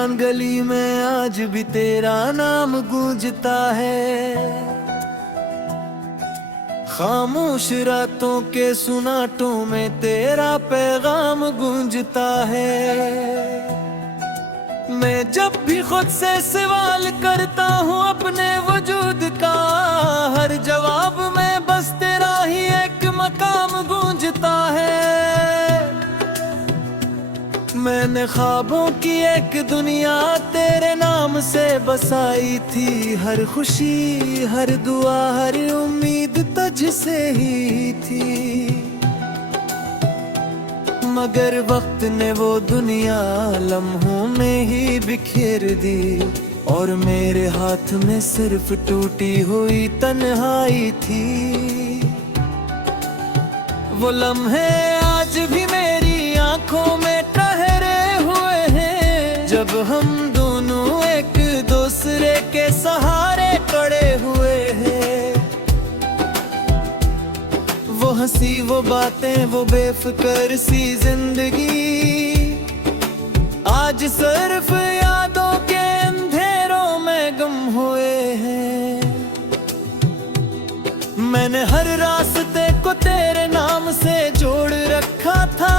सुनसान गली में आज भी तेरा नाम गूंजता है। खामोश रातों के सुनाटों में तेरा पैगाम गूंजता है। मैं जब भी खुद से सवाल करता हूँ अपने वजूद का, हर जवाब में बस तेरा ही एक मकाम गूंजता है। मैंने ख्वाबों की एक दुनिया तेरे नाम से बसाई थी। हर खुशी, हर दुआ, हर उम्मीद तुझसे ही थी। मगर वक्त ने वो दुनिया लम्हों में ही बिखेर दी, और मेरे हाथ में सिर्फ टूटी हुई तन्हाई थी। वो लम्हे आज भी मेरी आंखों में ठहरे हुए हैं, जब हम दोनों एक दूसरे के सहारे खड़े हुए हैं। वो हंसी, वो बातें, वो बेफिक्र सी जिंदगी आज सिर्फ यादों के अंधेरों में गुम हुए हैं। मैंने हर रास्ते को तेरे नाम से जोड़ रखा था,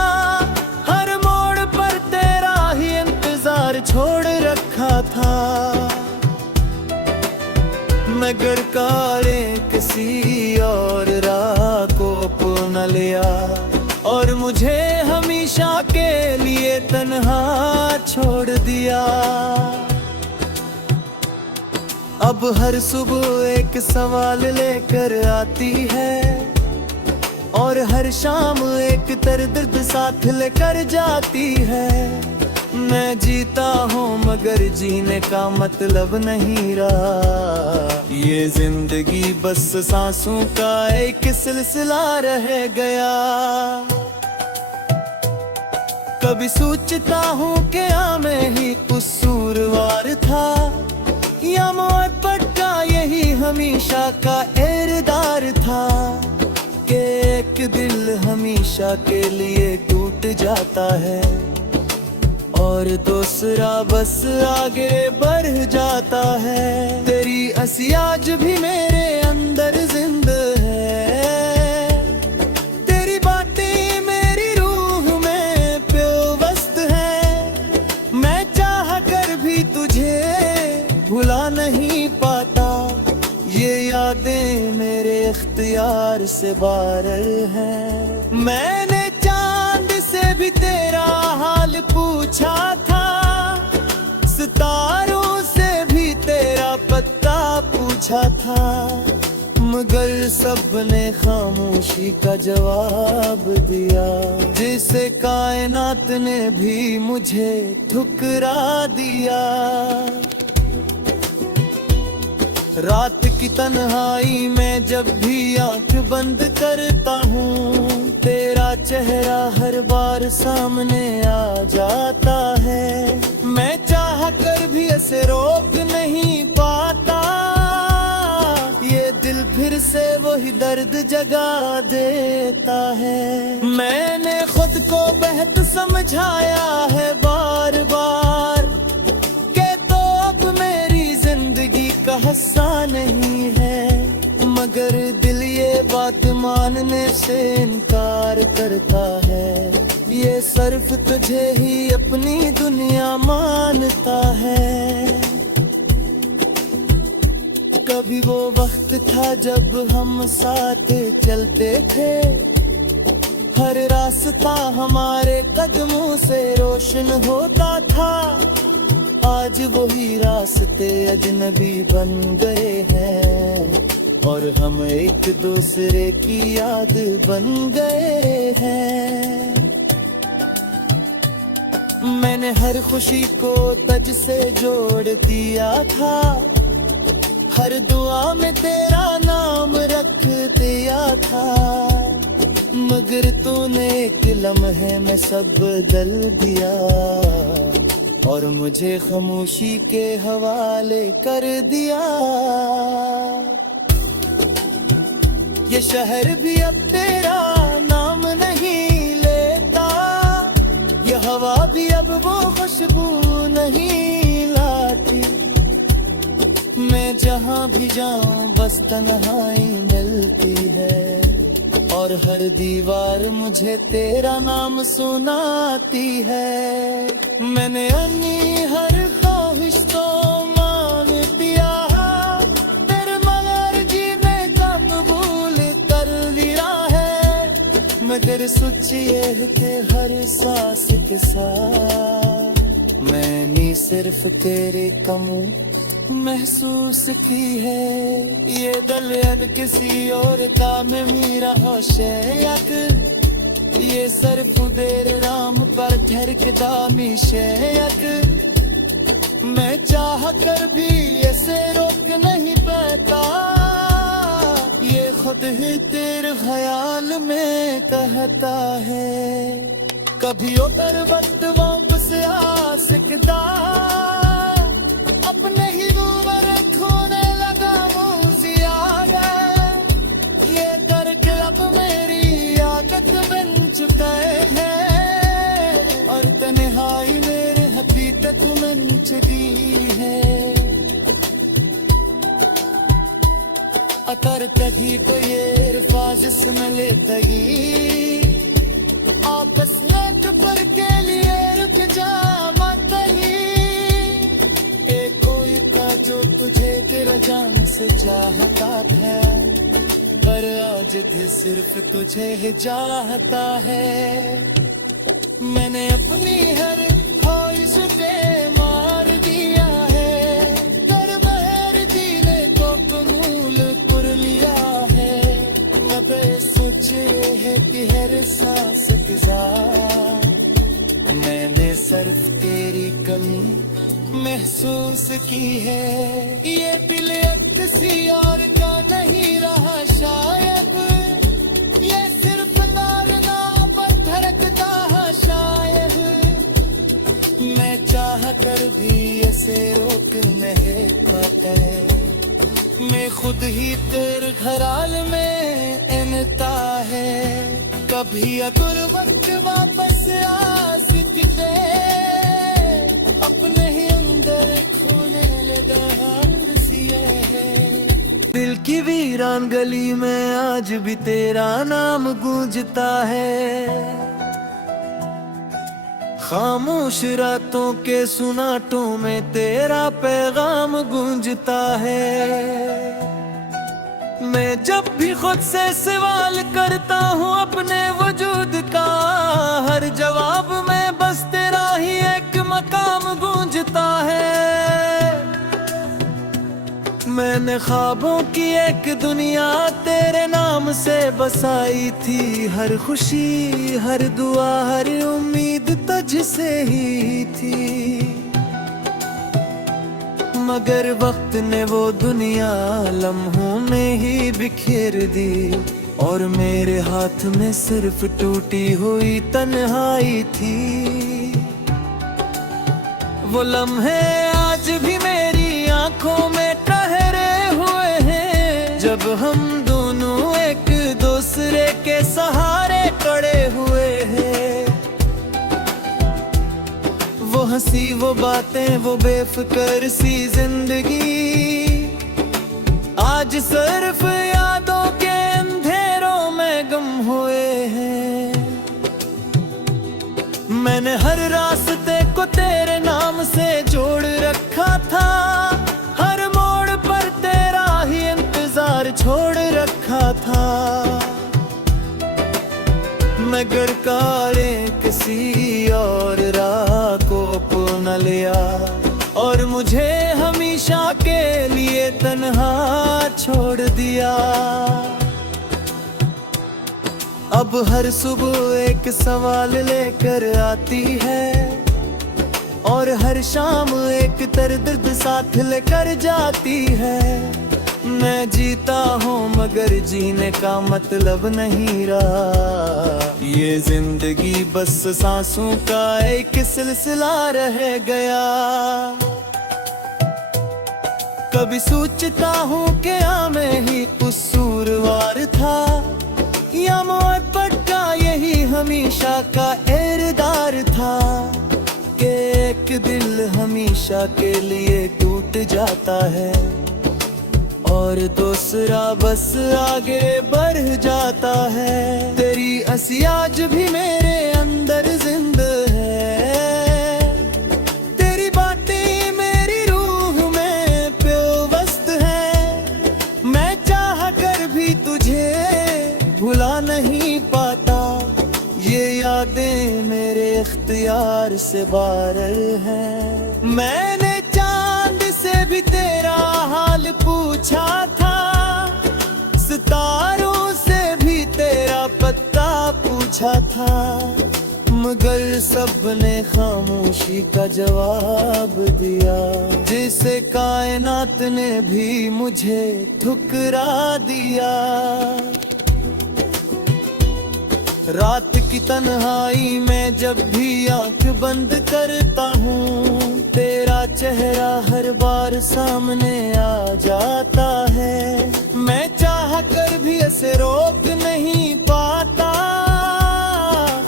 हर मोड़ पर तेरा ही इंतजार छोड़ रखा था। मगर कारें किसी और राह को अपना लिया, और मुझे हमेशा के लिए तन्हा छोड़ दिया। अब हर सुबह एक सवाल लेकर आती है, और हर शाम एक दर्द साथ लेकर जाती है। मैं जीता हूँ मगर जीने का मतलब नहीं रहा। ये जिंदगी बस सांसों का एक सिलसिला रह गया। कभी सोचता हूँ कि मैं ही कसूरवार था, या मोहब्बत का यही हमेशा का इरदार था, कि एक दिल हमेशा के लिए टूट जाता है, और दूसरा बस आगे बढ़ जाता है। तेरी हंसी आज भी मेरे अंदर जिंदा है, तेरी बातें मेरी रूह में प्योवस्त है। मैं चाह कर भी तुझे भुला नहीं पाता, ये यादें मेरे इख्तियार से बाहर हैं। मैंने चांद से भी तेरा हाल पूछा था, सितारों से भी तेरा पता पूछा था, मगर सबने खामोशी का जवाब दिया, जिसे कायनात ने भी मुझे ठुकरा दिया। रात की तन्हाई में जब भी आंख बंद करता हूँ, तेरा चेहरा हर बार सामने आ जाता है। मैं चाह कर भी इसे रोक नहीं पाता, ये दिल फिर से वही दर्द जगा देता है। मैंने खुद को बेहद समझाया है बार बार, कि तो अब मेरी जिंदगी का हिस्सा नहीं है, मगर दिल ये बात मानने से इनकार करता है। ये सिर्फ तुझे ही अपनी दुनिया मानता है। कभी वो वक्त था जब हम साथ चलते थे, हर रास्ता हमारे कदमों से रोशन होता था। आज वही रास्ते अजनबी बन गए हैं, और हम एक दूसरे की याद बन गए हैं। मैंने हर खुशी को तुझ से जोड़ दिया था, हर दुआ में तेरा नाम रख दिया था, मगर तूने एक लम्हे में सब बदल दिया, और मुझे खामोशी के हवाले कर दिया। ये शहर भी अब तेरा नाम नहीं लेता, ये हवा भी अब वो खुशबू नहीं भी जाऊं बस तन्हाई मिलती है, और हर दीवार मुझे तेरा नाम सुनाती है। मैंने अपनी हर ख्वाहिश तो मान दिया, तेरे मर्जी में कबूल कर लिया है। मैं तेरे सोचिए के हर सांस के साथ मैंने सिर्फ तेरे कम महसूस की है। ये दिल अब किसी और का में मेरा होशयाक, ये सिर्फ तेरे नाम पर ठहरकदा मिशयक। मैं चाह कर भी ऐसे रोक नहीं पाता, ये खुद ही तेरे ख्याल में कहता है। कभी उतर वक्त वापस आ सकता, अपने ही दूर खोने लगा मुझे याद है। ये दर्द अब मेरी आदत बन चुका है, और तन्हाई मेरे हकीकत बन चुकी है। अतर तभी तो ये अल्फाज सुन लेतगी, आपस में टुकर के लिए रुक जा मत ही। एक कोई था जो तुझे तेरा जान से चाहता है, पर आज भी सिर्फ तुझे ही चाहता है। मैंने अपनी हर ख्वाहिश पे मार दिया है, कर बहर जीने को कबूल कर लिया है। मैं सोचे है कि हर सांस के साथ मैंने सिर्फ तेरी कमी महसूस की है। ये दिल अब किसी और का नहीं रहा शायद, ये सिर्फ नारना पर धड़कता है शायद। मैं चाह कर भी ऐसे रोक नहीं पाता, मैं खुद ही तेरे घराल में इनता है। कभी अगर वक्त वापस आ सकते, अपने ही अंदर खोने लगा है। दिल की वीरान गली में आज भी तेरा नाम गूंजता है, खामोश रातों के सुनाटों में तेरा पैगाम गूंजता है। मैं जब भी खुद से सवाल करता हूँ अपने वजूद का, हर जवाब में बस तेरा ही एक मकाम गूंजता है। मैंने ख्वाबों की एक दुनिया तेरे नाम से बसाई थी, हर खुशी हर दुआ हर उम्मीद तुझसे ही थी। मगर वक्त ने वो दुनिया लम्हों में ही बिखेर दी, और मेरे हाथ में सिर्फ टूटी हुई तन्हाई थी। वो लम्हे आज भी मेरी आंखों में ठहरे हुए हैं, जब हम दोनों एक दूसरे के सहारे खड़े हुए हैं। वो हंसी वो बातें वो बेफिक्र सी जिंदगी आज सिर्फ यादों के अंधेरों में गुम हुए हैं। मैंने हर रास्ते को तेरे नाम से जोड़ रखा था, हर मोड़ पर तेरा ही इंतजार छोड़ रखा था। मगर कारें किसी और राह को अपना लिया, और मुझे हमेशा के लिए तन्हा छोड़ दिया। अब हर सुबह एक सवाल लेकर आती है, और हर शाम एक दर्द साथ लेकर जाती है। मैं जीता हूँ मगर जीने का मतलब नहीं रहा, ये जिंदगी बस सांसों का एक सिलसिला रह गया। कभी सोचता हूँ क्या मैं ही कसूरवार था, या मोहब्बत का यही हमेशा का इरदार था, कि एक दिल हमेशा के लिए टूट जाता है और दूसरा बस आगे बढ़ जाता है। तेरी हंसी आज भी मेरे अंदर जिंदा है, तेरी बातें मेरी रूह में प्योवस्त है। मैं चाह कर भी तुझे भुला नहीं पाता, ये यादें मेरे इख्तियार से बाहर हैं। मैंने चांद से भी तेरा हाल पूछा था, सितारों से भी तेरा पता पूछा था, मगर सबने खामोशी का जवाब दिया, जिसे कायनात ने भी मुझे ठुकरा दिया। रात की तन्हाई में जब भी आंख बंद करता हूँ, तेरा चेहरा हर बार सामने आ जाता है। मैं चाह कर भी इसे रोक नहीं पाता,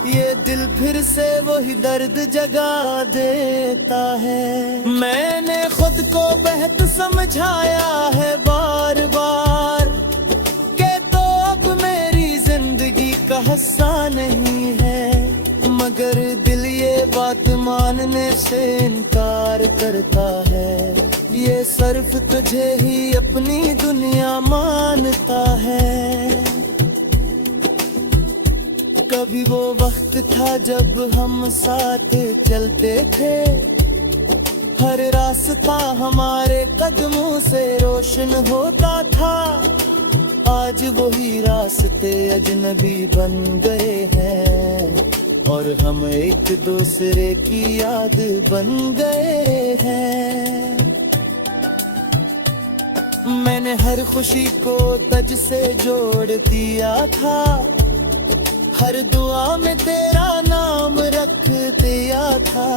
ये दिल फिर से वही दर्द जगा देता है। मैंने खुद को बेहद समझाया है बार बार, के तो अब मेरी जिंदगी का हिस्सा नहीं है, मगर दिल ये बात मानने से इनकार करता है। ये सिर्फ तुझे ही अपनी दुनिया मानता है। कभी वो वक्त था जब हम साथ चलते थे, हर रास्ता हमारे कदमों से रोशन होता था। आज वही रास्ते अजनबी बन गए हैं, और हम एक दूसरे की याद बन गए हैं। मैंने हर खुशी को तुझ से जोड़ दिया था, हर दुआ में तेरा नाम रख दिया था,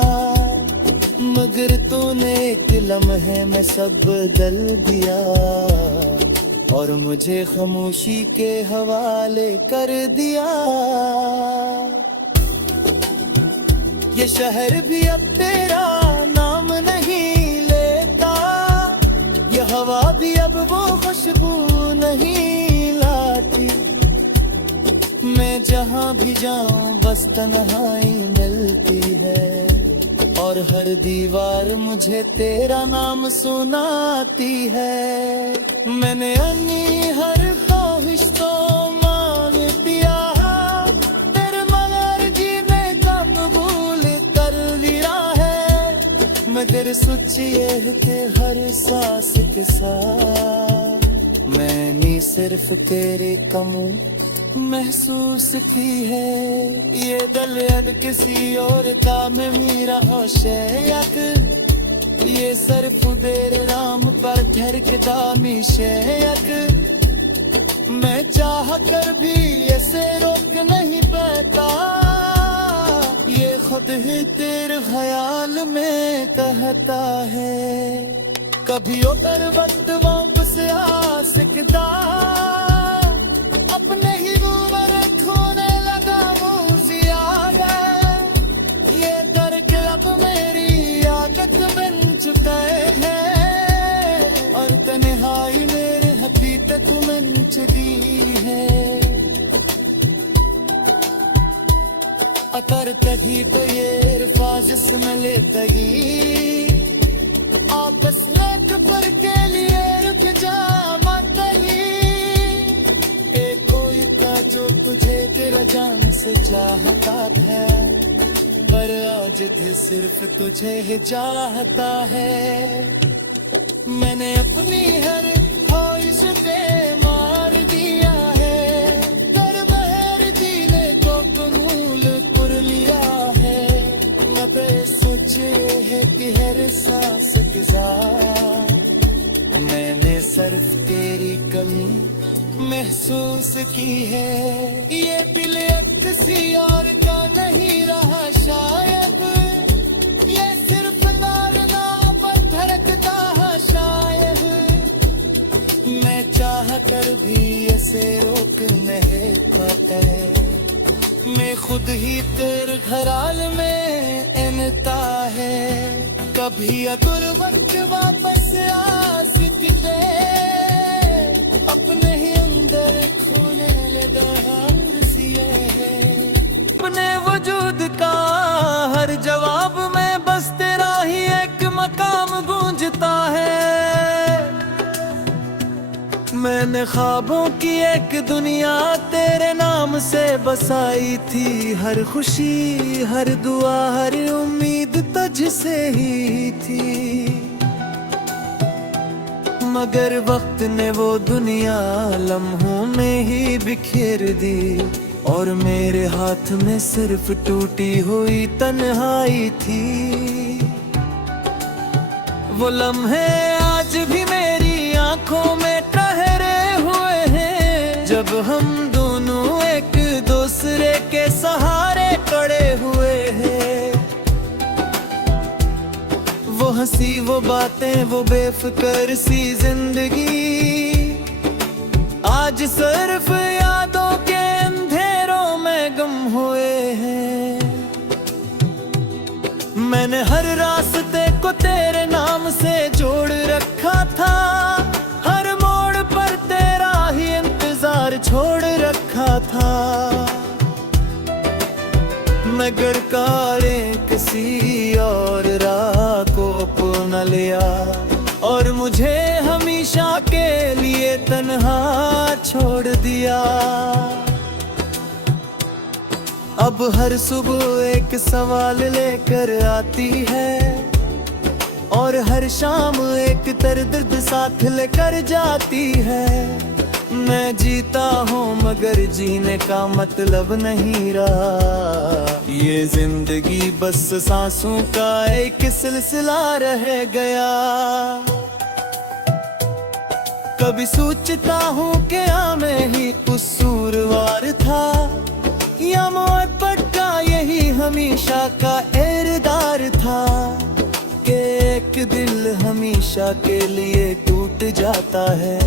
मगर तूने एक लम्हे में सब बदल दिया, और मुझे खामोशी के हवाले कर दिया। ये शहर भी अब तेरा नाम नहीं लेता, ये हवा भी अब वो खुशबू नहीं लाती। मैं जहाँ भी जाऊँ बस तन्हाई मिलती है, और हर दीवार मुझे तेरा नाम सुनाती है। मैंने अपनी हर ख्वाहिश तो मान दिया, तेरे मगर जी में कबूल कर लिया है। मैं तेरे सोचिए थे हर सांस के साथ, मैंने सिर्फ तेरे कम महसूस की है। ये दिल किसी और का में मेरा होशयाक, ये सिर्फ तेरे नाम पर धड़कता मिशयक। मैं चाह कर भी ऐसे रोक नहीं पाता, ये खुद ही तेरे ख्याल में कहता है। कभी उधर वक्त वापस आ सकता, अपने ही उम्र खोने लगा मुझे याद, ये दर्द अब मेरी आदत बन चुका है, और तन्हाई मेरे हकीकत बन चुकी है। अतर तभी तो ये अल्फाज सुन ले तगी, आपस में कबर के लिए रुक जा मत ही। एक कोई था जो तुझे तेरा जान से चाहता है, पर आज भी सिर्फ तुझे ही चाहता है। मैंने अपनी हर ख्वाहिश पे मार दिया है, कर बहर जीने को कबूल कर लिया है। अब सोचे है कि हर सांस के साथ मैंने सिर्फ तेरी कमी महसूस की है। ये दिल किसी और का नहीं रहा शायद, ये सिर्फ दारना पर धड़कता है शायद। मैं चाह कर भी ऐसे रोक नहीं पाता, मैं खुद ही तेरे घराल में इनता है। कभी अगर वक्त वापस आ सकते अपने वजूद का हर जवाब में बस तेरा ही एक मकाम गूंजता है। मैंने ख्वाबों की एक दुनिया तेरे नाम से बसाई थी, हर खुशी हर दुआ हर उम्मीद तुझसे ही थी। मगर वक्त ने वो दुनिया लम्हों में ही बिखेर दी, और मेरे हाथ में सिर्फ टूटी हुई तन्हाई थी। वो लम्हे आज भी मेरी आंखों में ठहरे हुए हैं, जब हम दोनों एक दूसरे के सहारे खड़े हुए हैं। वो हंसी वो बातें वो बेफिक्र सी जिंदगी आज सिर्फ यादों के अंधेरों में गुम हुए हैं। मैंने हर रास्ते को तेरे नाम से जोड़ रखा था, हर मोड़ पर तेरा ही इंतजार छोड़ रखा था। मगर कारें किसी और राह को अपना लिया, और मुझे हमेशा के लिए तन्हा छोड़ दिया। अब हर सुबह एक सवाल लेकर आती है, और हर शाम एक दर्द साथ लेकर जाती है। मैं जीता हूँ मगर जीने का मतलब नहीं रहा, ये जिंदगी बस सांसों का एक सिलसिला रह गया। कभी सोचता हूँ क्या मैं ही कसूरवार था, या मोहब्बत का यही हमेशा का इरदार था, कि एक दिल हमेशा के लिए टूट जाता है,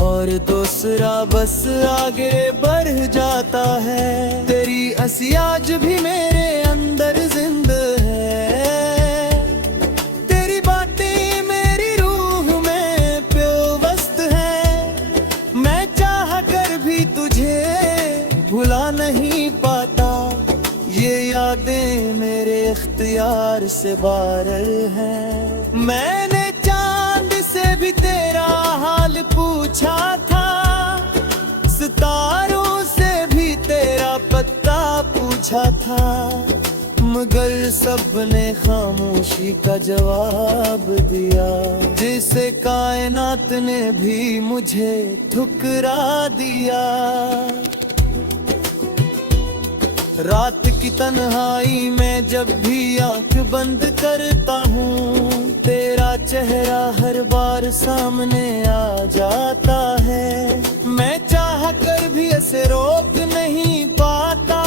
और दूसरा बस आगे बढ़ जाता है। तेरी हंसी आज भी मेरे अंदर जिंदा है, तेरी बातें मेरी रूह में प्योवस्त है। मैं चाह कर भी तुझे भुला नहीं पाता, ये यादें मेरे इख्तियार से बाहर हैं। मैंने चांद से भी तेरा हाल पूछा था, सितारों से भी तेरा पता पूछा था, मगर सबने खामोशी का जवाब दिया, जिसे कायनात ने भी मुझे ठुकरा दिया। रात की तन्हाई में जब भी आंख बंद करता हूँ, तेरा चेहरा हर बार सामने आ जाता है। मैं चाह कर भी इसे रोक नहीं पाता,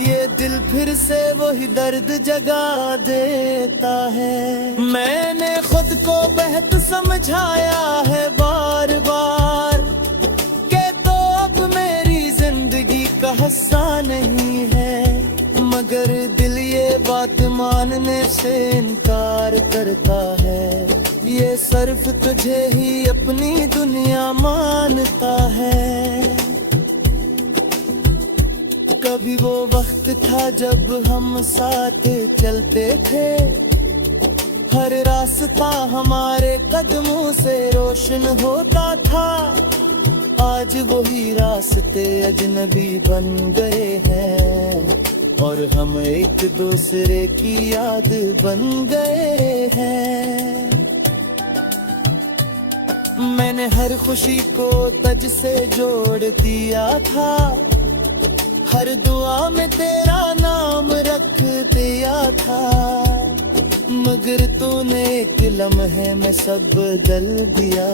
ये दिल फिर से वही दर्द जगा देता है। मैंने खुद को बेहद समझाया है बार बार, के तो अब मेरी जिंदगी का हिस्सा नहीं है, मगर दिल ये बात मानने से इनकार करता है। ये सिर्फ तुझे ही अपनी दुनिया मानता है। कभी वो वक्त था जब हम साथ चलते थे, हर रास्ता हमारे कदमों से रोशन होता था। आज वही रास्ते अजनबी बन गए हैं, और हम एक दूसरे की याद बन गए हैं। मैंने हर खुशी को तुझ से जोड़ दिया था, हर दुआ में तेरा नाम रख दिया था, मगर तूने एक लम्हे में सब बदल दिया,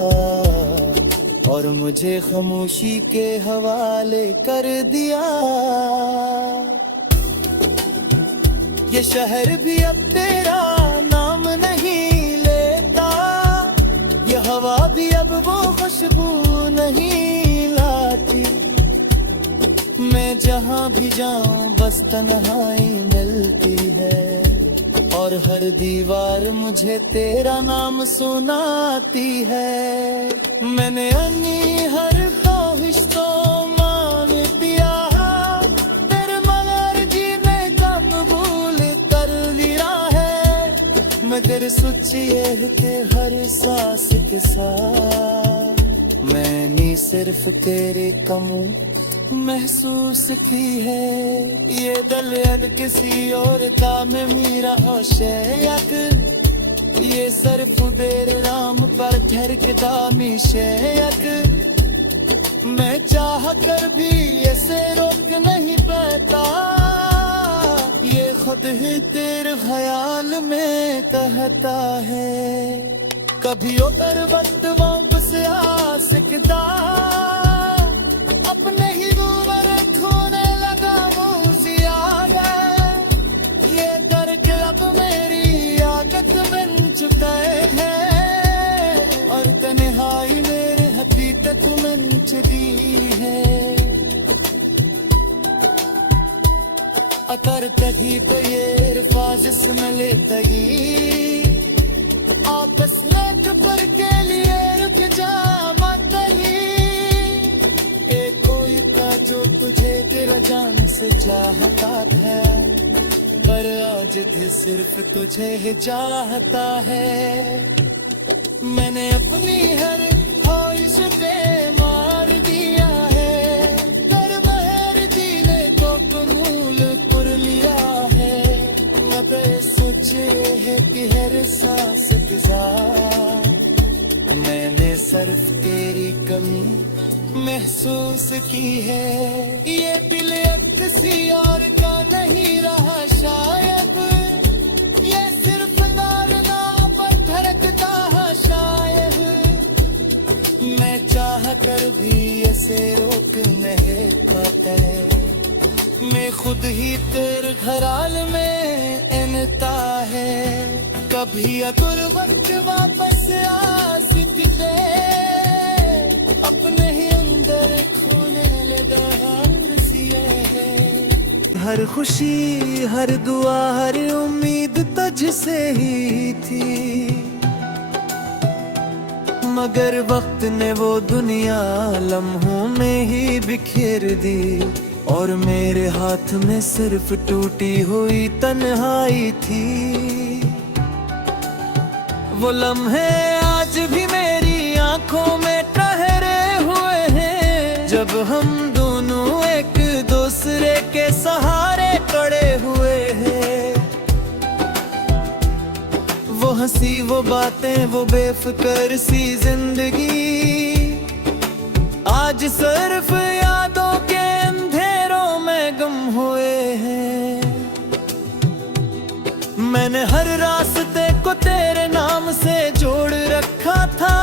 और मुझे खामोशी के हवाले कर दिया। ये शहर भी अब तेरा नाम नहीं लेता, ये हवा भी अब वो खुशबू नहीं लाती। मैं जहाँ भी जाऊँ बस तन्हाई मिलती है, और हर दीवार मुझे तेरा नाम सुनाती है। मैंने अपनी हर ख्वाहिश तो मान दिया, सुचिए हर सांस के साथ मैंने सिर्फ तेरे कम महसूस की है। ये दलियन किसी और का में मीरा होशैक, ये सिर्फ बेर राम पर ठहरकदा मिशैक। मैं चाह कर भी ऐसे रोक नहीं पाता, ये खुद ही तेरे ख्याल में कहता है। कभी उतर वक्त वापस आ सकता, अपने ही दूर खोने लगा मुझे याद। ये करके अब मेरी आदत बन चुका है, और तन्हाई मेरे हकीकत बन चुकी है। अतर तही पे ये अल्फाज इसमें ले तही, आपस में पर के लिए रुक जा मत ही। एक कोई था जो तुझे तेरा जान से चाहता था, पर आज भी सिर्फ तुझे ही चाहता है। मैंने अपनी हर ख्वाहिश पे मार दिया है, कर बहर जीने को कबूल कर लिया है। अब सोचे है कि हर सांस के साथ मैंने सिर्फ तेरी कमी महसूस की है। ये दिल अब किसी और का नहीं रहा शायद, ये सिर्फ दारना पर धड़कता है शायद। मैं चाह कर भी ऐसे रोक नहीं पाता, मैं खुद ही तेरे घराल में इनता है। कभी अगर वक्त वापस आ सकते, अपने ही अंदर खोने लगा है। हर खुशी हर दुआ हर उम्मीद तुझसे ही थी, मगर वक्त ने वो दुनिया लम्हों में ही बिखेर दी। और मेरे हाथ में सिर्फ टूटी हुई तन्हाई थी। वो लम्हे आज भी मेरी आंखों में ठहरे हुए हैं, जब हम दोनों एक दूसरे के सहारे खड़े हुए हैं। वो हंसी वो बातें वो बेफिक्र सी जिंदगी, आज सिर्फ यादों के अंधेरों में गुम हुए हैं। मैंने हर रास्ते को तेरे नाम से जोड़ रखा था,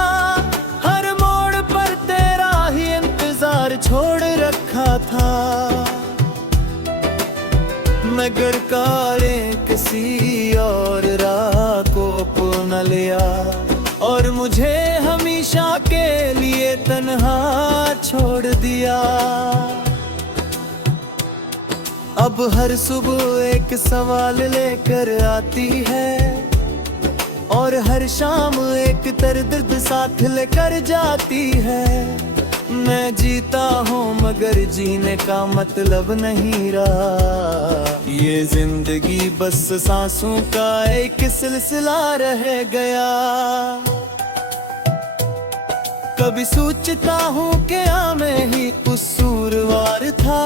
हर मोड़ पर तेरा ही इंतजार छोड़ रखा था। मगर कारें किसी और राह को अपना लिया, और मुझे हमेशा के लिए तन्हा छोड़ दिया। अब हर सुबह एक सवाल लेकर आती है, और हर शाम एक दर्द साथ लेकर जाती है। मैं जीता हूँ मगर जीने का मतलब नहीं रहा, ये जिंदगी बस सांसों का एक सिलसिला रह गया। कभी सोचता हूँ क्या मैं ही कसूरवार था,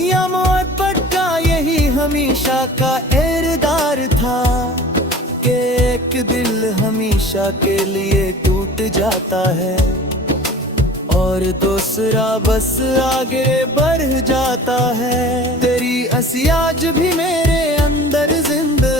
या मोहब्बत का यही हमेशा का इरदार था, कि एक दिल हमेशा के लिए टूट जाता है, और दूसरा बस आगे बढ़ जाता है। तेरी हंसी आज भी मेरे अंदर जिंदा